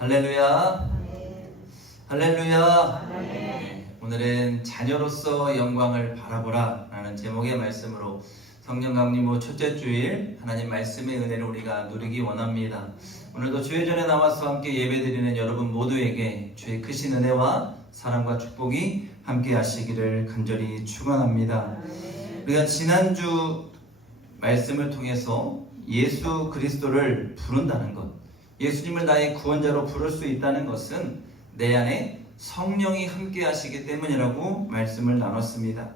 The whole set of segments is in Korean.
할렐루야. 할렐루야. 아멘. 오늘은 자녀로서 영광을 바라보라 라는 제목의 말씀으로 성령 강림호 첫째 주일 하나님 말씀의 은혜를 우리가 누리기 원합니다. 오늘도 주의 전에 나와서 함께 예배드리는 여러분 모두에게 주의 크신 은혜와 사랑과 축복이 함께 하시기를 간절히 축원합니다. 우리가 지난주 말씀을 통해서 예수 그리스도를 부른다는 것, 예수님을 나의 구원자로 부를 수 있다는 것은 내 안에 성령이 함께 하시기 때문이라고 말씀을 나눴습니다.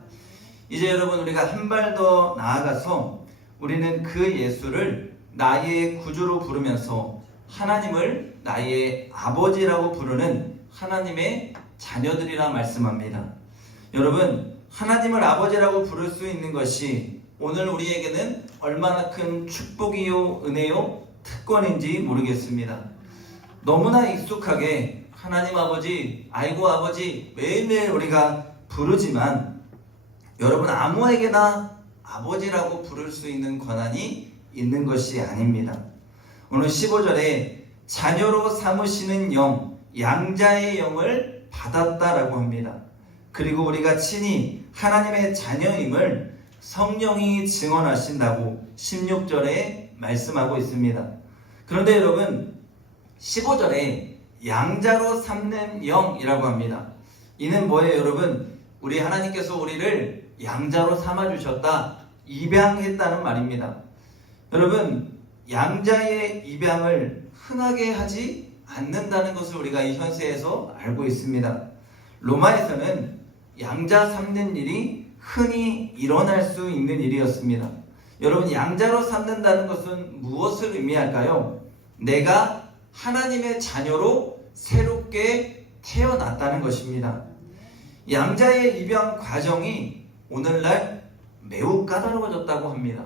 이제 여러분, 우리가 한 발 더 나아가서 우리는 그 예수를 나의 구주로 부르면서 하나님을 나의 아버지라고 부르는 하나님의 자녀들이라 말씀합니다. 여러분, 하나님을 아버지라고 부를 수 있는 것이 오늘 우리에게는 얼마나 큰 축복이요, 은혜요, 특권인지 모르겠습니다. 너무나 익숙하게 하나님 아버지, 아이고 아버지 매일매일 우리가 부르지만 여러분, 아무에게나 아버지라고 부를 수 있는 권한이 있는 것이 아닙니다. 오늘 15절에 자녀로 삼으시는 영, 양자의 영을 받았다라고 합니다. 그리고 우리가 친히 하나님의 자녀임을 성령이 증언하신다고 16절에 말씀하고 있습니다. 그런데 여러분, 15절에 양자로 삼는 영이라고 합니다. 이는 뭐예요, 여러분? 우리 하나님께서 우리를 양자로 삼아주셨다, 입양했다는 말입니다. 여러분, 양자의 입양을 흔하게 하지 않는다는 것을 우리가 이 현세에서 알고 있습니다. 로마에서는 양자 삼는 일이 흔히 일어날 수 있는 일이었습니다. 여러분, 양자로 삼는다는 것은 무엇을 의미할까요? 내가 하나님의 자녀로 새롭게 태어났다는 것입니다. 양자의 입양 과정이 오늘날 매우 까다로워졌다고 합니다.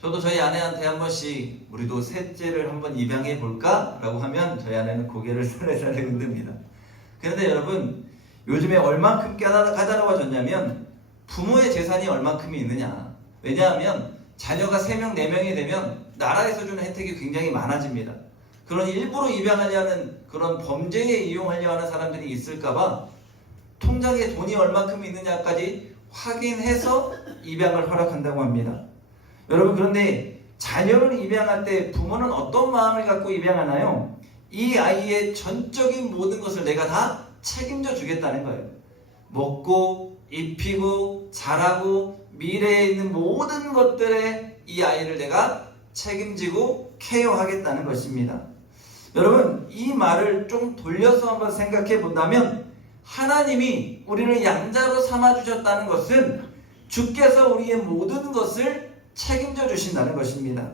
저도 저희 아내한테 한 번씩 우리도 셋째를 한번 입양해 볼까? 라고 하면 저희 아내는 고개를 살살살 흔듭니다. 그런데 여러분, 요즘에 얼만큼 까다로워졌냐면 부모의 재산이 얼만큼이 있느냐. 왜냐하면 자녀가 3명, 4명이 되면 나라에서 주는 혜택이 굉장히 많아집니다. 그러니 일부러 입양하려는 그런 범죄에 이용하려 하는 사람들이 있을까봐 통장에 돈이 얼만큼 있느냐까지 확인해서 입양을 허락한다고 합니다. 여러분, 그런데 자녀를 입양할 때 부모는 어떤 마음을 갖고 입양하나요? 이 아이의 전적인 모든 것을 내가 다 책임져 주겠다는 거예요. 먹고 입히고 자라고 미래에 있는 모든 것들에 이 아이를 내가 책임지고 케어하겠다는 것입니다. 여러분, 이 말을 좀 돌려서 한번 생각해 본다면 하나님이 우리를 양자로 삼아주셨다는 것은 주께서 우리의 모든 것을 책임져 주신다는 것입니다.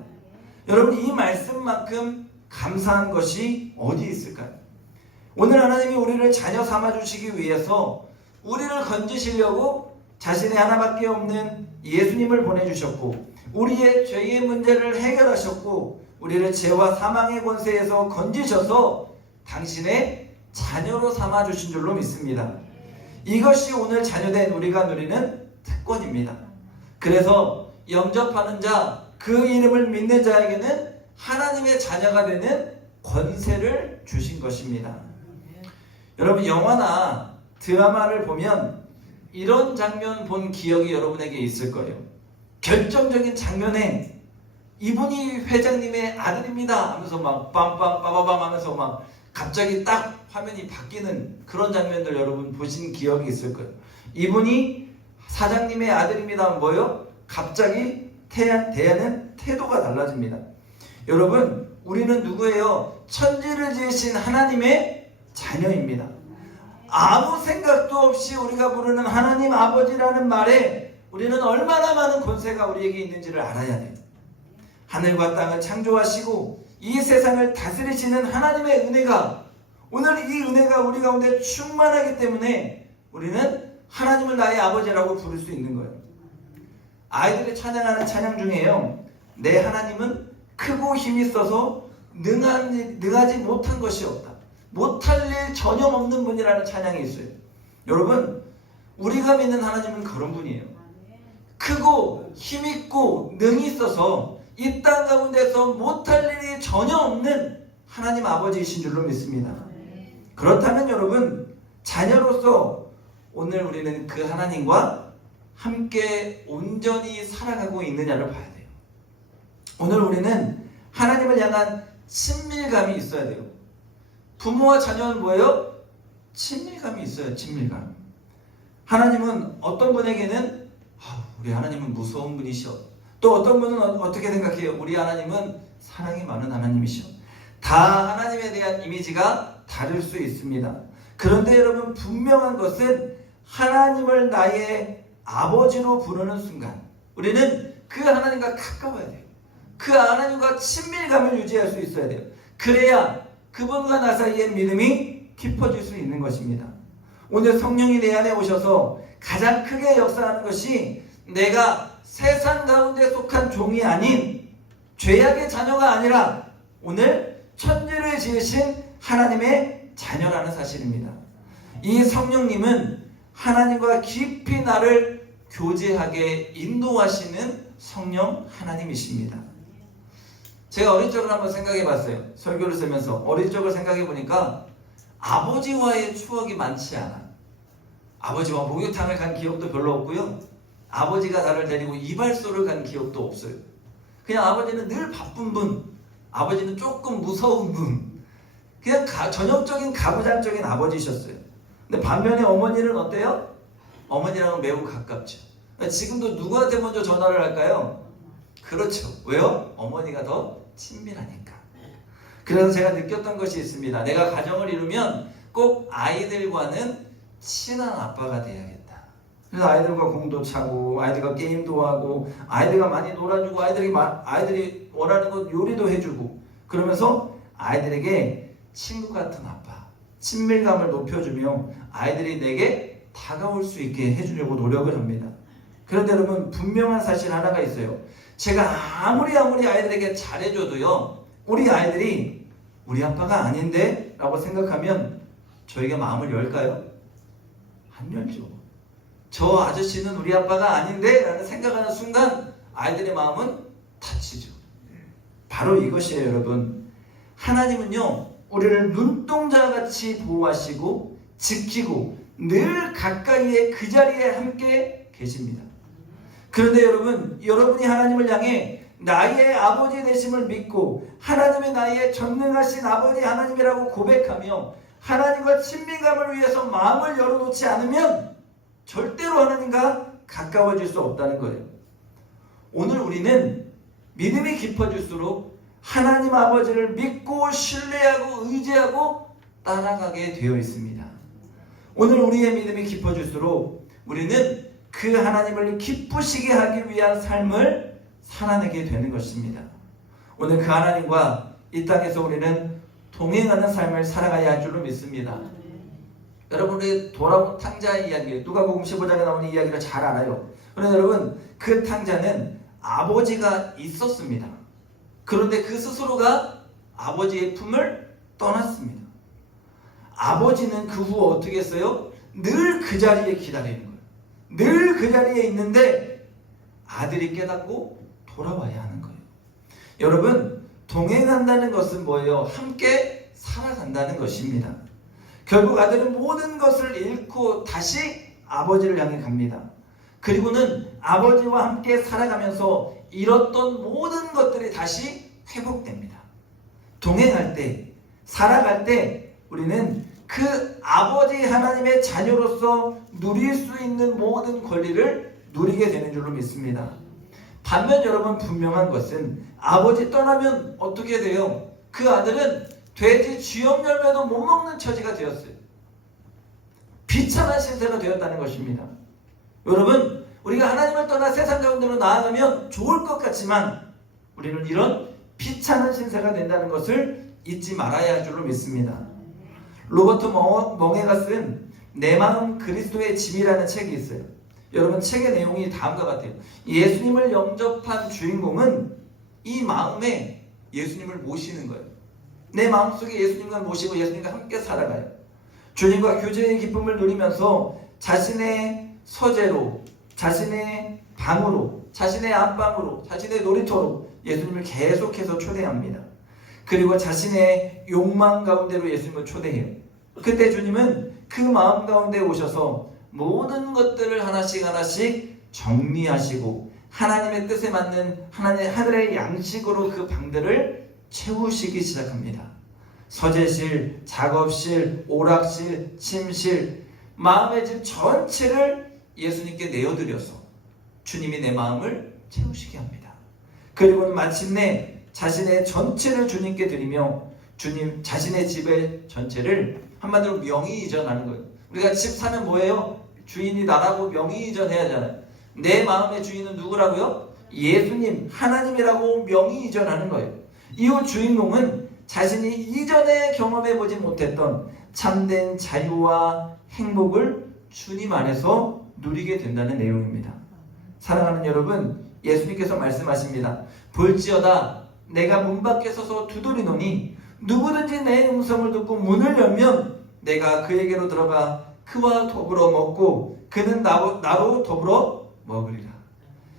여러분, 이 말씀만큼 감사한 것이 어디 있을까요? 오늘 하나님이 우리를 자녀 삼아주시기 위해서 우리를 건지시려고 자신의 하나밖에 없는 예수님을 보내주셨고, 우리의 죄의 문제를 해결하셨고, 우리를 죄와 사망의 권세에서 건지셔서 당신의 자녀로 삼아주신 줄로 믿습니다. 이것이 오늘 자녀된 우리가 누리는 특권입니다. 그래서 영접하는 자, 그 이름을 믿는 자에게는 하나님의 자녀가 되는 권세를 주신 것입니다. 여러분, 영화나 드라마를 보면 이런 장면 본 기억이 여러분에게 있을 거예요. 결정적인 장면에 이분이 회장님의 아들입니다 하면서 막 빰빰빠바밤 하면서 막 갑자기 딱 화면이 바뀌는 그런 장면들 여러분 보신 기억이 있을 거예요. 이분이 사장님의 아들입니다 하면 뭐예요? 갑자기 대하는 태도가 달라집니다. 여러분, 우리는 누구예요? 천지를 지으신 하나님의 자녀입니다. 아무 생각도 없이 우리가 부르는 하나님 아버지라는 말에 우리는 얼마나 많은 권세가 우리에게 있는지를 알아야 돼요. 하늘과 땅을 창조하시고 이 세상을 다스리시는 하나님의 은혜가, 오늘 이 은혜가 우리 가운데 충만하기 때문에 우리는 하나님을 나의 아버지라고 부를 수 있는 거예요. 아이들이 찬양하는 찬양 중에요, 내 하나님은 크고 힘이 있어서 능하지 못한 것이 없다, 못할 일 전혀 없는 분이라는 찬양이 있어요. 여러분, 우리가 믿는 하나님은 그런 분이에요. 크고 힘있고 능이 있어서 이 땅 가운데서 못할 일이 전혀 없는 하나님 아버지이신 줄로 믿습니다. 그렇다면 여러분, 자녀로서 오늘 우리는 그 하나님과 함께 온전히 살아가고 있느냐를 봐야 돼요. 오늘 우리는 하나님을 향한 친밀감이 있어야 돼요. 부모와 자녀는 뭐예요? 친밀감이 있어요. 친밀감. 하나님은 어떤 분에게는 우리 하나님은 무서운 분이셔. 또 어떤 분은 어떻게 생각해요? 우리 하나님은 사랑이 많은 하나님이셔. 다 하나님에 대한 이미지가 다를 수 있습니다. 그런데 여러분, 분명한 것은 하나님을 나의 아버지로 부르는 순간 우리는 그 하나님과 가까워야 돼요. 그 하나님과 친밀감을 유지할 수 있어야 돼요. 그래야 그분과 나 사이의 믿음이 깊어질 수 있는 것입니다. 오늘 성령이 내 안에 오셔서 가장 크게 역사하는 것이 내가 세상 가운데 속한 종이 아닌 죄악의 자녀가 아니라 오늘 천지를 지으신 하나님의 자녀라는 사실입니다. 이 성령님은 하나님과 깊이 나를 교제하게 인도하시는 성령 하나님이십니다. 제가 어린 적을 한번 생각해 봤어요. 설교를 쓰면서 어린 적을 생각해 보니까 아버지와의 추억이 많지 않아. 아버지와 목욕탕을 간 기억도 별로 없고요. 아버지가 나를 데리고 이발소를 간 기억도 없어요. 그냥 아버지는 늘 바쁜 분, 아버지는 조금 무서운 분, 그냥 전형적인 가부장적인 아버지셨어요. 근데 반면에 어머니는 어때요? 어머니랑은 매우 가깝죠. 지금도 누구한테 먼저 전화를 할까요? 그렇죠. 왜요? 어머니가 더 친밀하니까. 그래서 제가 느꼈던 것이 있습니다. 내가 가정을 이루면 꼭 아이들과는 친한 아빠가 돼야겠다. 그래서 아이들과 공도 차고 아이들과 게임도 하고 아이들과 많이 놀아주고 아이들이 원하는 것 요리도 해주고 그러면서 아이들에게 친구 같은 아빠, 친밀감을 높여주며 아이들이 내게 다가올 수 있게 해주려고 노력을 합니다. 그런데 여러분, 분명한 사실 하나가 있어요. 제가 아무리 아이들에게 잘해줘도요, 우리 아이들이 우리 아빠가 아닌데? 라고 생각하면 저희가 마음을 열까요? 안 열죠. 저 아저씨는 우리 아빠가 아닌데? 라는 생각하는 순간 아이들의 마음은 다치죠. 바로 이것이에요, 여러분. 하나님은요, 우리를 눈동자같이 보호하시고 지키고 늘 가까이에 그 자리에 함께 계십니다. 그런데 여러분, 여러분이 하나님을 향해 나의 아버지 되심을 믿고 하나님의 나의 전능하신 아버지 하나님이라고 고백하며 하나님과 친밀감을 위해서 마음을 열어놓지 않으면 절대로 하나님과 가까워질 수 없다는 거예요. 오늘 우리는 믿음이 깊어질수록 하나님 아버지를 믿고 신뢰하고 의지하고 따라가게 되어 있습니다. 오늘 우리의 믿음이 깊어질수록 우리는 그 하나님을 기쁘시게 하기 위한 삶을 살아내게 되는 것입니다. 오늘 그 하나님과 이 땅에서 우리는 동행하는 삶을 살아가야 할 줄로 믿습니다. 여러분이 돌아온 탕자의 이야기, 누가복음 15장에 나오는 이야기를 잘 알아요. 그런데 여러분, 그 탕자는 아버지가 있었습니다. 그런데 그 스스로가 아버지의 품을 떠났습니다. 아버지는 그 후 어떻게 했어요? 늘 그 자리에 기다리는 거예요. 늘 그 자리에 있는데 아들이 깨닫고 돌아와야 하는 거예요. 여러분, 동행한다는 것은 뭐예요? 함께 살아간다는 것입니다. 결국 아들은 모든 것을 잃고 다시 아버지를 향해 갑니다. 그리고는 아버지와 함께 살아가면서 잃었던 모든 것들이 다시 회복됩니다. 동행할 때, 살아갈 때 우리는 그 아버지 하나님의 자녀로서 누릴 수 있는 모든 권리를 누리게 되는 줄로 믿습니다. 반면 여러분, 분명한 것은 아버지 떠나면 어떻게 돼요? 그 아들은 돼지 쥐염 열매도 못 먹는 처지가 되었어요. 비참한 신세가 되었다는 것입니다. 여러분, 우리가 하나님을 떠나 세상 가운데로 나아가면 좋을 것 같지만 우리는 이런 비참한 신세가 된다는 것을 잊지 말아야 할 줄로 믿습니다. 로버트 멍에가 쓴 내 마음 그리스도의 짐이라는 책이 있어요. 여러분, 책의 내용이 다음과 같아요. 예수님을 영접한 주인공은 이 마음에 예수님을 모시는 거예요. 내 마음속에 예수님과 모시고 예수님과 함께 살아가요. 주님과 교제의 기쁨을 누리면서 자신의 서재로, 자신의 방으로, 자신의 안방으로, 자신의 놀이터로 예수님을 계속해서 초대합니다. 그리고 자신의 욕망 가운데로 예수님을 초대해요. 그때 주님은 그 마음 가운데 오셔서 모든 것들을 하나씩 하나씩 정리하시고 하나님의 뜻에 맞는 하늘의 양식으로 그 방들을 채우시기 시작합니다. 서재실, 작업실, 오락실, 침실, 마음의 집 전체를 예수님께 내어드려서 주님이 내 마음을 채우시게 합니다. 그리고는 마침내 자신의 전체를 주님께 드리며 주님 자신의 집의 전체를 한마디로 명의 이전하는 거예요. 우리가 집 사면 뭐예요? 주인이 나라고 명의 이전해야 하잖아요. 내 마음의 주인은 누구라고요? 예수님, 하나님이라고 명의 이전하는 거예요. 이후 주인공은 자신이 이전에 경험해보지 못했던 참된 자유와 행복을 주님 안에서 누리게 된다는 내용입니다. 사랑하는 여러분, 예수님께서 말씀하십니다. 볼지어다 내가 문 밖에 서서 두드리노니 누구든지 내 음성을 듣고 문을 열면 내가 그에게로 들어가 그와 더불어 먹고 그는 나로 더불어 먹으리라.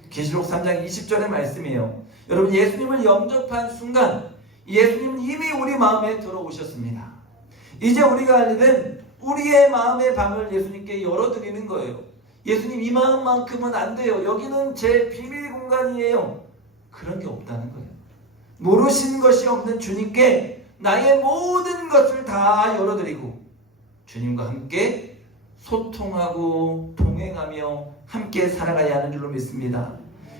계시록 3장 20절의 말씀이에요. 여러분, 예수님을 영접한 순간 예수님은 이미 우리 마음에 들어오셨습니다. 이제 우리가 알리는 우리의 마음의 방을 예수님께 열어드리는 거예요. 예수님, 이 마음만큼은 안 돼요. 여기는 제 비밀 공간이에요. 그런 게 없다는 거예요. 모르신 것이 없는 주님께 나의 모든 것을 다 열어드리고 주님과 함께 소통하고 동행하며 함께 살아가야 하는 줄로 믿습니다.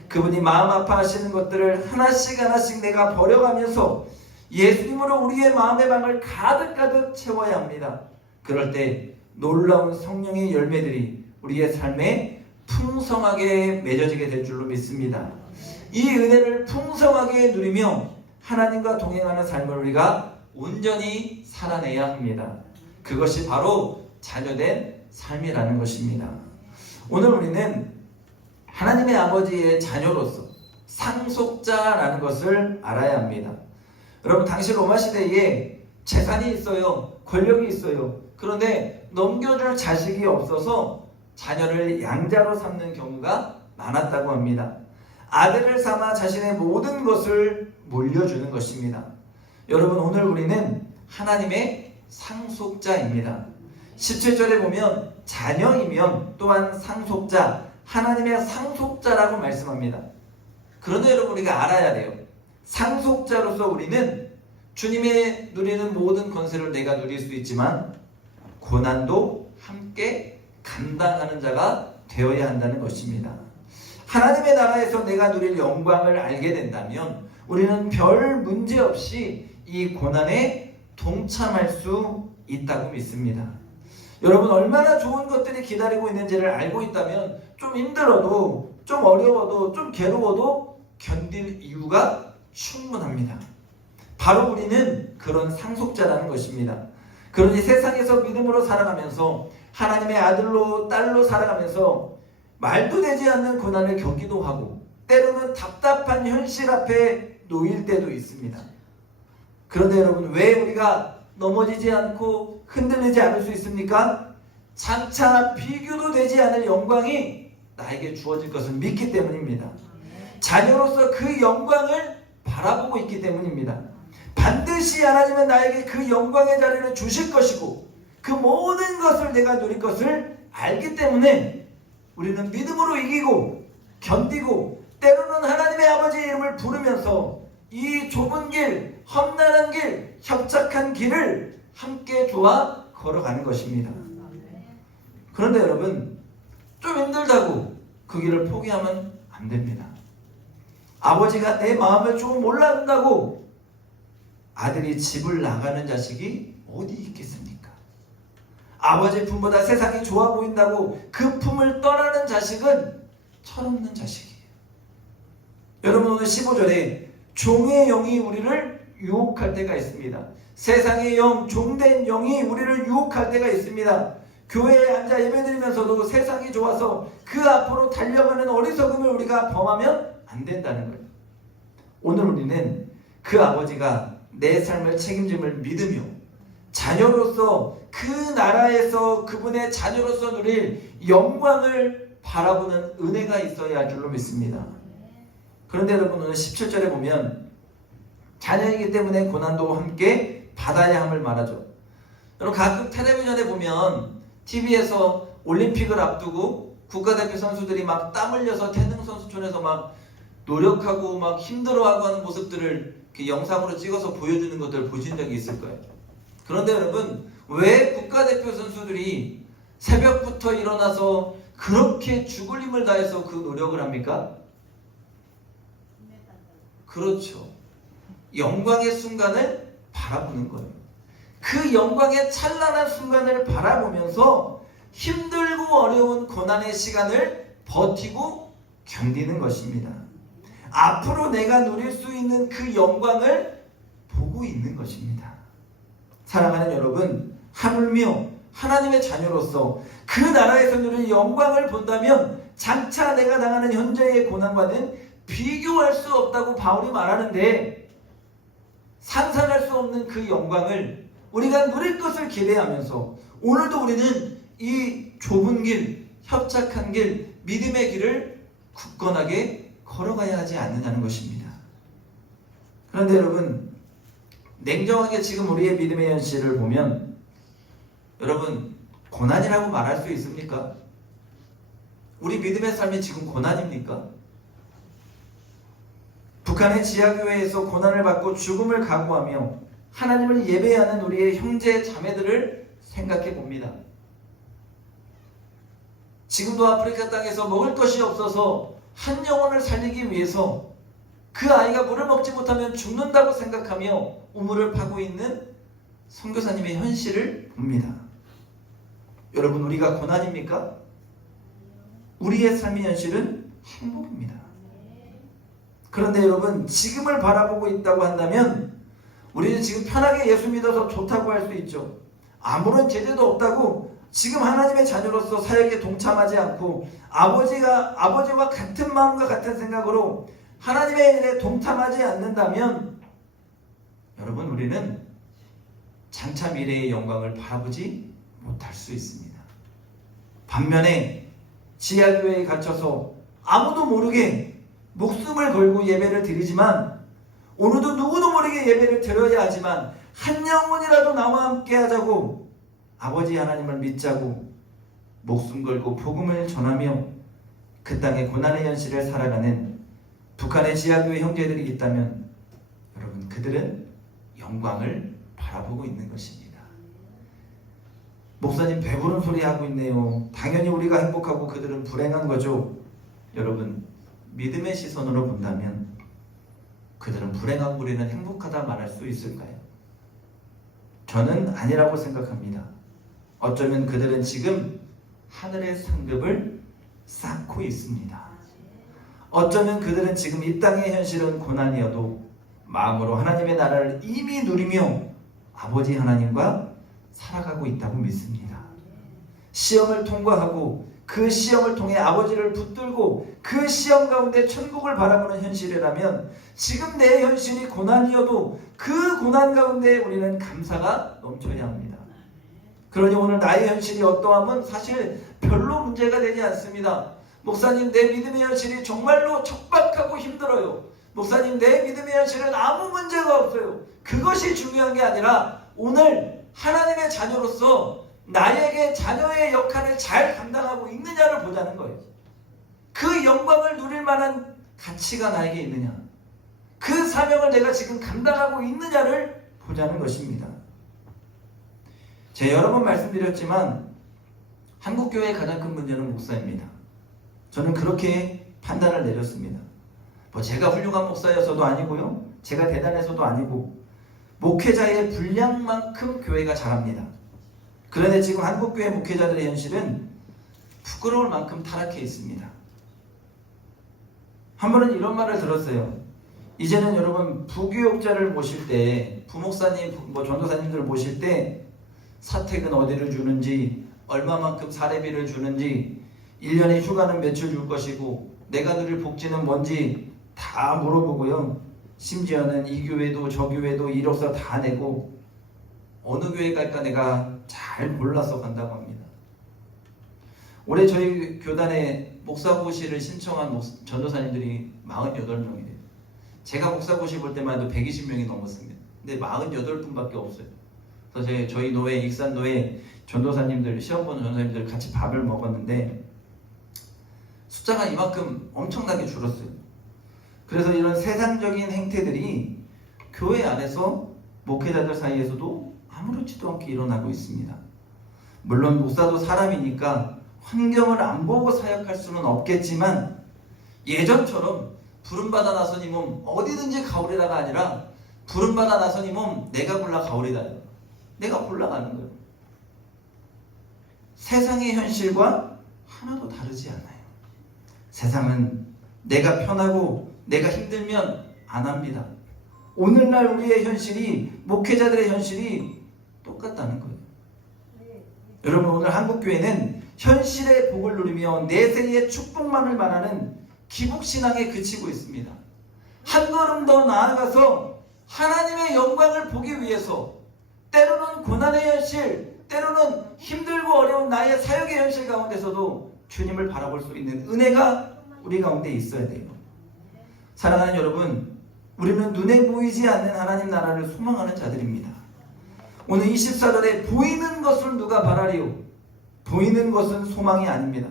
그분이 마음 아파하시는 것들을 하나씩 하나씩 내가 버려가면서 예수님으로 우리의 마음의 방을 가득가득 채워야 합니다. 그럴 때 놀라운 성령의 열매들이 우리의 삶에 풍성하게 맺어지게 될 줄로 믿습니다. 이 은혜를 풍성하게 누리며 하나님과 동행하는 삶을 우리가 온전히 살아내야 합니다. 그것이 바로 자녀된 삶이라는 것입니다. 오늘 우리는 하나님의 아버지의 자녀로서 상속자라는 것을 알아야 합니다. 여러분, 당시 로마 시대에 재산이 있어요. 권력이 있어요. 그런데 넘겨줄 자식이 없어서 자녀를 양자로 삼는 경우가 많았다고 합니다. 아들을 삼아 자신의 모든 것을 물려주는 것입니다. 여러분, 오늘 우리는 하나님의 상속자입니다. 17절에 보면 자녀이면 또한 상속자, 하나님의 상속자라고 말씀합니다. 그런데 여러분, 우리가 알아야 돼요. 상속자로서 우리는 주님의 누리는 모든 권세를 내가 누릴 수 있지만 고난도 함께 감당하는 자가 되어야 한다는 것입니다. 하나님의 나라에서 내가 누릴 영광을 알게 된다면 우리는 별 문제 없이 이 고난에 동참할 수 있다고 믿습니다. 여러분, 얼마나 좋은 것들이 기다리고 있는지를 알고 있다면 좀 힘들어도, 좀 어려워도, 좀 괴로워도 견딜 이유가 충분합니다. 바로 우리는 그런 상속자라는 것입니다. 그러니 세상에서 믿음으로 살아가면서 하나님의 아들로 딸로 살아가면서 말도 되지 않는 고난을 겪기도 하고 때로는 답답한 현실 앞에 놓일 때도 있습니다. 그런데 여러분, 왜 우리가 넘어지지 않고 흔들리지 않을 수 있습니까? 장차 비교도 되지 않을 영광이 나에게 주어질 것을 믿기 때문입니다. 자녀로서 그 영광을 바라보고 있기 때문입니다. 반드시 하나님은 나에게 그 영광의 자리를 주실 것이고 그 모든 것을 내가 누릴 것을 알기 때문에 우리는 믿음으로 이기고 견디고 때로는 하나님의 아버지의 이름을 부르면서 이 좁은 길, 험난한 길, 협착한 길을 함께 좋아 걸어가는 것입니다. 그런데 여러분, 좀 힘들다고 그 길을 포기하면 안 됩니다. 아버지가 내 마음을 조금 몰라준다고 아들이 집을 나가는 자식이 어디 있겠습니까? 아버지 품보다 세상이 좋아 보인다고 그 품을 떠나는 자식은 철없는 자식이에요. 여러분, 오늘 15절에 종의 영이 우리를 유혹할 때가 있습니다. 세상의 영, 종된 영이 우리를 유혹할 때가 있습니다. 교회에 앉아 예배드리면서도 세상이 좋아서 그 앞으로 달려가는 어리석음을 우리가 범하면 안 된다는 거예요. 오늘 우리는 그 아버지가 내 삶을 책임짐을 믿으며 자녀로서 그 나라에서 그분의 자녀로서 누릴 영광을 바라보는 은혜가 있어야 할 줄로 믿습니다. 그런데 여러분, 오늘 17절에 보면 자녀이기 때문에 고난도 함께 받아야 함을 말하죠. 여러분 가끔 텔레비전에 보면 TV에서 올림픽을 앞두고 국가대표 선수들이 막 땀 흘려서 태릉 선수촌에서 막 노력하고 막 힘들어하고 하는 모습들을 그 영상으로 찍어서 보여주는 것들을 보신 적이 있을 거예요. 그런데 여러분 왜 국가대표 선수들이 새벽부터 일어나서 그렇게 죽을 힘을 다해서 그 노력을 합니까? 그렇죠. 영광의 순간을 바라보는 거예요. 그 영광의 찬란한 순간을 바라보면서 힘들고 어려운 고난의 시간을 버티고 견디는 것입니다. 앞으로 내가 누릴 수 있는 그 영광을 보고 있는 것입니다. 사랑하는 여러분, 하물며 하나님의 자녀로서 그 나라에서 누릴 영광을 본다면 장차 내가 당하는 현재의 고난과는 비교할 수 없다고 바울이 말하는데, 상상할 수 없는 그 영광을 우리가 누릴 것을 기대하면서 오늘도 우리는 이 좁은 길, 협착한 길, 믿음의 길을 굳건하게 걸어가야 하지 않느냐는 것입니다. 그런데 여러분, 냉정하게 지금 우리의 믿음의 현실을 보면 여러분 고난이라고 말할 수 있습니까? 우리 믿음의 삶이 지금 고난입니까? 북한의 지하교회에서 고난을 받고 죽음을 각오하며 하나님을 예배하는 우리의 형제 자매들을 생각해 봅니다. 지금도 아프리카 땅에서 먹을 것이 없어서 한 영혼을 살리기 위해서 그 아이가 물을 먹지 못하면 죽는다고 생각하며 우물을 파고 있는 선교사님의 현실을 봅니다. 여러분, 우리가 고난입니까? 우리의 삶의 현실은 행복입니다. 그런데 여러분, 지금을 바라보고 있다고 한다면 우리는 지금 편하게 예수 믿어서 좋다고 할 수 있죠. 아무런 제재도 없다고 지금 하나님의 자녀로서 사역에 동참하지 않고 아버지와 같은 마음과 같은 생각으로 하나님의 일에 동참하지 않는다면 여러분, 우리는 장차 미래의 영광을 바라보지 못할 수 있습니다. 반면에 지하교회에 갇혀서 아무도 모르게 목숨을 걸고 예배를 드리지만, 오늘도 누구도 모르게 예배를 드려야 하지만 한 영혼이라도 나와 함께 하자고 아버지 하나님을 믿자고 목숨 걸고 복음을 전하며 그 땅의 고난의 현실을 살아가는 북한의 지하교회 형제들이 있다면 여러분, 그들은 영광을 바라보고 있는 것입니다. 목사님 배부른 소리 하고 있네요. 당연히 우리가 행복하고 그들은 불행한 거죠. 여러분, 믿음의 시선으로 본다면 그들은 불행하고 우리는 행복하다 말할 수 있을까요? 저는 아니라고 생각합니다. 어쩌면 그들은 지금 하늘의 상급을 쌓고 있습니다. 어쩌면 그들은 지금 이 땅의 현실은 고난이어도 마음으로 하나님의 나라를 이미 누리며 아버지 하나님과 살아가고 있다고 믿습니다. 시험을 통과하고 그 시험을 통해 아버지를 붙들고 그 시험 가운데 천국을 바라보는 현실이라면 지금 내 현실이 고난이어도 그 고난 가운데 우리는 감사가 넘쳐야 합니다. 그러니 오늘 나의 현실이 어떠함은 사실 별로 문제가 되지 않습니다. 목사님, 내 믿음의 현실이 정말로 척박하고 힘들어요. 목사님, 내 믿음의 현실은 아무 문제가 없어요. 그것이 중요한 게 아니라 오늘 하나님의 자녀로서 나에게 자녀의 역할을 잘 감당하고 있느냐를 보자는 거예요. 그 영광을 누릴 만한 가치가 나에게 있느냐, 그 사명을 내가 지금 감당하고 있느냐를 보자는 것입니다. 제가 여러 번 말씀드렸지만 한국교회의 가장 큰 문제는 목사입니다. 저는 그렇게 판단을 내렸습니다. 제가 훌륭한 목사여서도 아니고요, 제가 대단해서도 아니고, 목회자의 분량만큼 교회가 잘합니다. 그런데 지금 한국교회 목회자들의 현실은 부끄러울 만큼 타락해 있습니다. 한 번은 이런 말을 들었어요. 이제는 여러분, 부교육자를 모실 때, 부목사님, 전도사님들을 모실 때 사택은 어디를 주는지, 얼마만큼 사례비를 주는지, 1년에 휴가는 며칠 줄 것이고, 내가 누릴 복지는 뭔지 다 물어보고요. 심지어는 이 교회도 저 교회도 이력서 다 내고 어느 교회 갈까 내가 잘 골라서 간다고 합니다. 올해 저희 교단에 목사고시를 신청한 전도사님들이 48명이래요. 제가 목사고시 볼 때만 해도 120명이 넘었습니다. 근데 48분밖에 없어요. 그래서 저희 노회, 익산노회 전도사님들, 시험 보는 전도사님들 같이 밥을 먹었는데 숫자가 이만큼 엄청나게 줄었어요. 그래서 이런 세상적인 행태들이 교회 안에서 목회자들 사이에서도 아무렇지도 않게 일어나고 있습니다. 물론 목사도 사람이니까 환경을 안 보고 사역할 수는 없겠지만 예전처럼 부름받아 나선 이 몸 어디든지 가오리다가 아니라 부름받아 나선 이 몸 내가 골라 가오리다. 내가 골라가는 거예요. 세상의 현실과 하나도 다르지 않아요. 세상은 내가 편하고 내가 힘들면 안 합니다. 오늘날 우리의 현실이, 목회자들의 현실이 똑같다는 거예요. 여러분, 오늘 한국교회는 현실의 복을 누리며 내세의 축복만을 말하는 기복신앙에 그치고 있습니다. 한 걸음 더 나아가서 하나님의 영광을 보기 위해서 때로는 고난의 현실, 때로는 힘들고 어려운 나의 사역의 현실 가운데서도 주님을 바라볼 수 있는 은혜가 우리 가운데 있어야 돼요. 사랑하는 여러분, 우리는 눈에 보이지 않는 하나님 나라를 소망하는 자들입니다. 오늘 24절에 보이는 것을 누가 바라리요? 보이는 것은 소망이 아닙니다.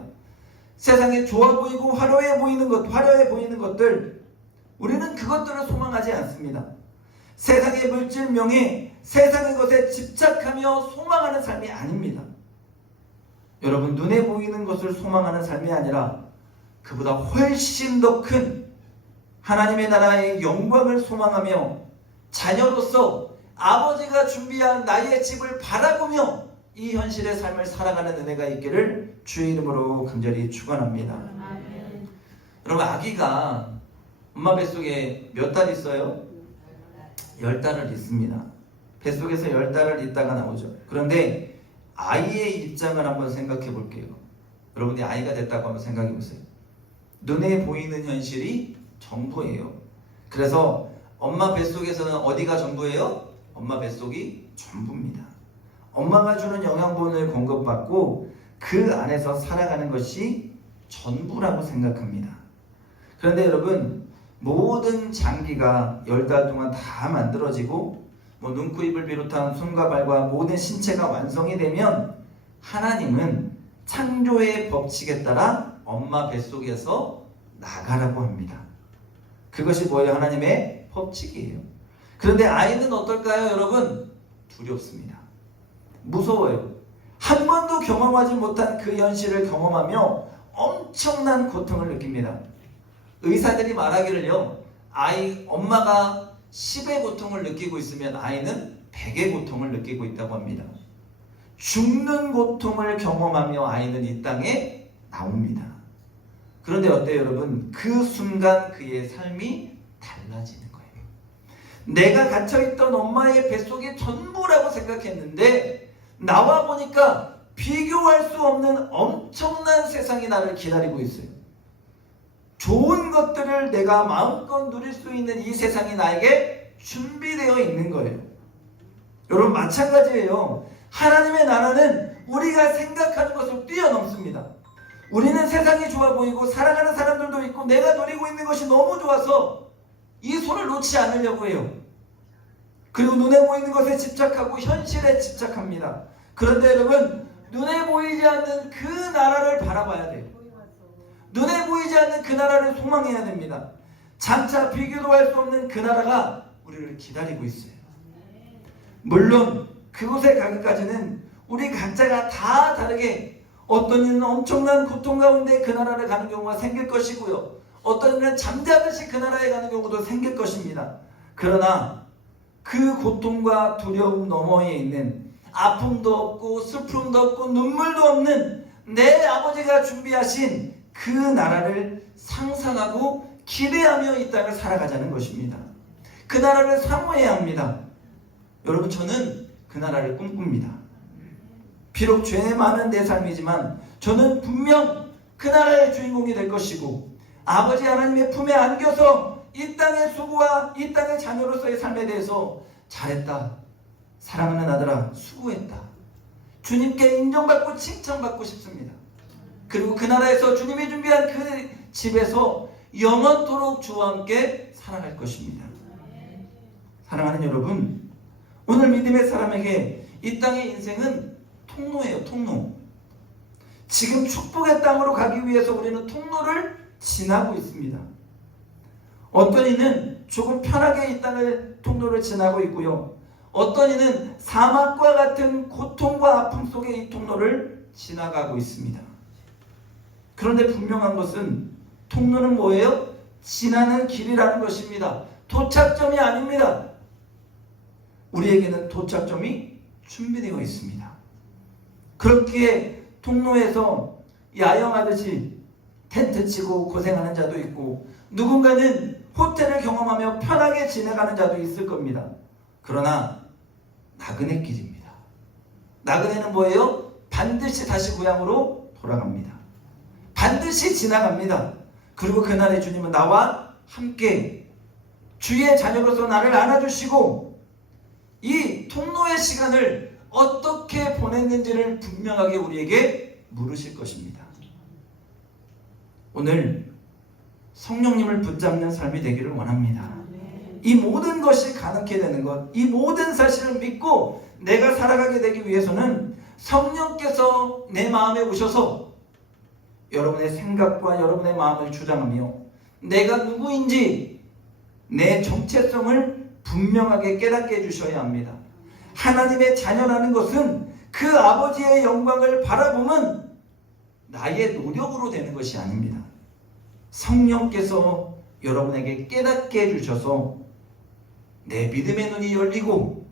세상에 좋아 보이고 화려해 보이는 것들, 우리는 그것들을 소망하지 않습니다. 세상의 물질, 명예, 세상의 것에 집착하며 소망하는 삶이 아닙니다. 여러분, 눈에 보이는 것을 소망하는 삶이 아니라 그보다 훨씬 더 큰 하나님의 나라의 영광을 소망하며 자녀로서 아버지가 준비한 나의 집을 바라보며 이 현실의 삶을 살아가는 은혜가 있기를 주의 이름으로 간절히 축원합니다. 여러분, 아기가 엄마 뱃속에 몇 달 있어요? 10달을 있습니다. 뱃속에서 10달을 있다가 나오죠. 그런데 아이의 입장을 한번 생각해 볼게요. 여러분이 아이가 됐다고 한번 생각해 보세요. 눈에 보이는 현실이 전부예요. 그래서 엄마 뱃속에서는 어디가 전부예요? 엄마 뱃속이 전부입니다. 엄마가 주는 영양분을 공급받고 그 안에서 살아가는 것이 전부라고 생각합니다. 그런데 여러분, 모든 장기가 10달 동안 다 만들어지고 눈, 코, 입을 비롯한 손과 발과 모든 신체가 완성이 되면 하나님은 창조의 법칙에 따라 엄마 뱃속에서 나가라고 합니다. 그것이 뭐예요? 하나님의 법칙이에요. 그런데 아이는 어떨까요, 여러분? 두렵습니다. 무서워요. 한 번도 경험하지 못한 그 현실을 경험하며 엄청난 고통을 느낍니다. 의사들이 말하기를요, 엄마가 10의 고통을 느끼고 있으면 아이는 100의 고통을 느끼고 있다고 합니다. 죽는 고통을 경험하며 아이는 이 땅에 나옵니다. 그런데 어때요, 여러분? 그 순간 그의 삶이 달라지는 거예요. 내가 갇혀있던 엄마의 뱃속이 전부라고 생각했는데 나와 보니까 비교할 수 없는 엄청난 세상이 나를 기다리고 있어요. 좋은 것들을 내가 마음껏 누릴 수 있는 이 세상이 나에게 준비되어 있는 거예요. 여러분, 마찬가지예요. 하나님의 나라는 우리가 생각하는 것을 뛰어넘습니다. 우리는 세상이 좋아 보이고 사랑하는 사람들도 있고 내가 누리고 있는 것이 너무 좋아서 이 손을 놓지 않으려고 해요. 그리고 눈에 보이는 것에 집착하고 현실에 집착합니다. 그런데 여러분, 눈에 보이지 않는 그 나라를 바라봐야 돼요. 눈에 보이지 않는 그 나라를 소망해야 됩니다. 장차 비교도 할 수 없는 그 나라가 우리를 기다리고 있어요. 물론 그곳에 가기까지는 우리 각자가 다 다르게 어떤 이는 엄청난 고통 가운데 그 나라를 가는 경우가 생길 것이고요. 어떤 이는 잠자듯이 그 나라에 가는 경우도 생길 것입니다. 그러나 그 고통과 두려움 너머에 있는 아픔도 없고 슬픔도 없고 눈물도 없는 내 아버지가 준비하신 그 나라를 상상하고 기대하며 이 땅을 살아가자는 것입니다. 그 나라를 사모해야 합니다. 여러분, 저는 그 나라를 꿈꿉니다. 비록 죄 많은 내 삶이지만 저는 분명 그 나라의 주인공이 될 것이고 아버지 하나님의 품에 안겨서 이 땅의 수고와 이 땅의 자녀로서의 삶에 대해서 잘했다, 사랑하는 아들아 수고했다, 주님께 인정받고 칭찬받고 싶습니다. 그리고 그 나라에서 주님이 준비한 그 집에서 영원토록 주와 함께 살아갈 것입니다. 사랑하는 여러분, 오늘 믿음의 사람에게 이 땅의 인생은 통로예요. 통로. 지금 축복의 땅으로 가기 위해서 우리는 통로를 지나고 있습니다. 어떤 이는 조금 편하게 이 땅을 통로를 지나고 있고요, 어떤 이는 사막과 같은 고통과 아픔 속에 이 통로를 지나가고 있습니다. 그런데 분명한 것은 통로는 뭐예요? 지나는 길이라는 것입니다. 도착점이 아닙니다. 우리에게는 도착점이 준비되어 있습니다. 그렇기에 통로에서 야영하듯이 텐트 치고 고생하는 자도 있고, 누군가는 호텔을 경험하며 편하게 지내가는 자도 있을 겁니다. 그러나 나그네 길입니다. 나그네는 뭐예요? 반드시 다시 고향으로 돌아갑니다. 반드시 지나갑니다. 그리고 그날의 주님은 나와 함께 주의 자녀로서 나를 안아주시고 이 통로의 시간을 어떻게 보냈는지를 분명하게 우리에게 물으실 것입니다. 오늘 성령님을 붙잡는 삶이 되기를 원합니다. 이 모든 것이 가능케 되는 것, 이 모든 사실을 믿고 내가 살아가게 되기 위해서는 성령께서 내 마음에 오셔서 여러분의 생각과 여러분의 마음을 주장하며 내가 누구인지 내 정체성을 분명하게 깨닫게 해주셔야 합니다. 하나님의 자녀라는 것은 그 아버지의 영광을 바라보면 나의 노력으로 되는 것이 아닙니다. 성령께서 여러분에게 깨닫게 해주셔서 내 믿음의 눈이 열리고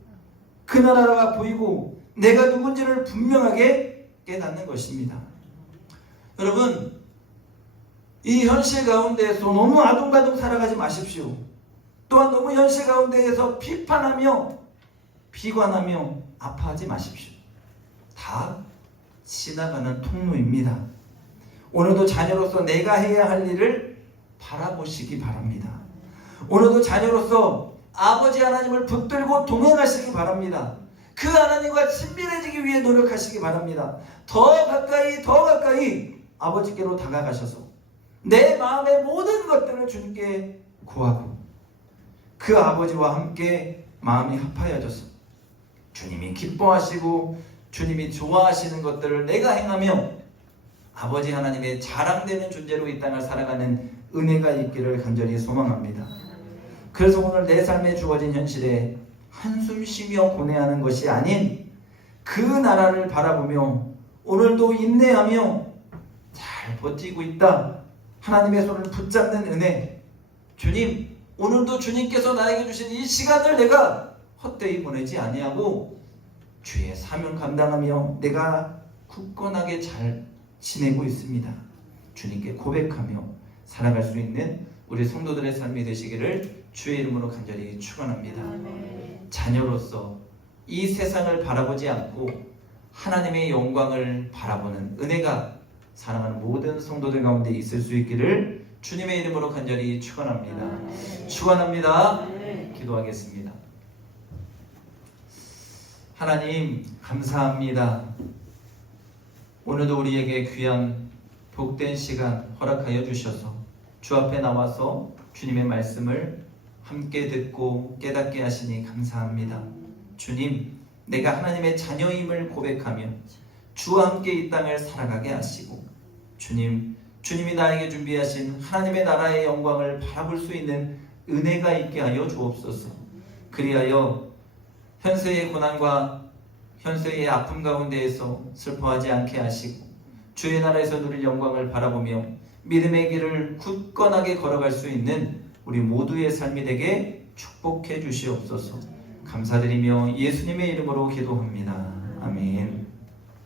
그 나라가 보이고 내가 누군지를 분명하게 깨닫는 것입니다. 여러분, 이 현실 가운데에서 너무 아둥바둥 살아가지 마십시오. 또한 너무 현실 가운데에서 비판하며 비관하며 아파하지 마십시오. 다 지나가는 통로입니다. 오늘도 자녀로서 내가 해야 할 일을 바라보시기 바랍니다. 오늘도 자녀로서 아버지 하나님을 붙들고 동행하시기 바랍니다. 그 하나님과 친밀해지기 위해 노력하시기 바랍니다. 더 가까이 아버지께로 다가가셔서 내 마음의 모든 것들을 주님께 구하고 그 아버지와 함께 마음이 합하여져서 주님이 기뻐하시고 주님이 좋아하시는 것들을 내가 행하며 아버지 하나님의 자랑되는 존재로 이 땅을 살아가는 은혜가 있기를 간절히 소망합니다. 그래서 오늘 내 삶에 주어진 현실에 한숨 쉬며 고뇌하는 것이 아닌 그 나라를 바라보며 오늘도 인내하며 잘 버티고 있다, 하나님의 손을 붙잡는 은혜, 주님 오늘도 주님께서 나에게 주신 이 시간을 내가 헛되이 보내지 아니하고 주의 사명 감당하며 내가 굳건하게 잘 지내고 있습니다. 주님께 고백하며 살아갈 수 있는 우리 성도들의 삶이 되시기를 주의 이름으로 간절히 축원합니다. 자녀로서 이 세상을 바라보지 않고 하나님의 영광을 바라보는 은혜가 사랑하는 모든 성도들 가운데 있을 수 있기를 주님의 이름으로 간절히 축원합니다. 축원합니다. 기도하겠습니다. 하나님 감사합니다. 오늘도 우리에게 귀한 복된 시간 허락하여 주셔서 주 앞에 나와서 주님의 말씀을 함께 듣고 깨닫게 하시니 감사합니다. 주님, 내가 하나님의 자녀임을 고백하며 주와 함께 이 땅을 살아가게 하시고 주님이 나에게 준비하신 하나님의 나라의 영광을 바라볼 수 있는 은혜가 있게 하여 주옵소서. 그리하여 현세의 고난과 현세의 아픔 가운데에서 슬퍼하지 않게 하시고 주의 나라에서 누릴 영광을 바라보며 믿음의 길을 굳건하게 걸어갈 수 있는 우리 모두의 삶이 되게 축복해 주시옵소서. 감사드리며 예수님의 이름으로 기도합니다. 아멘.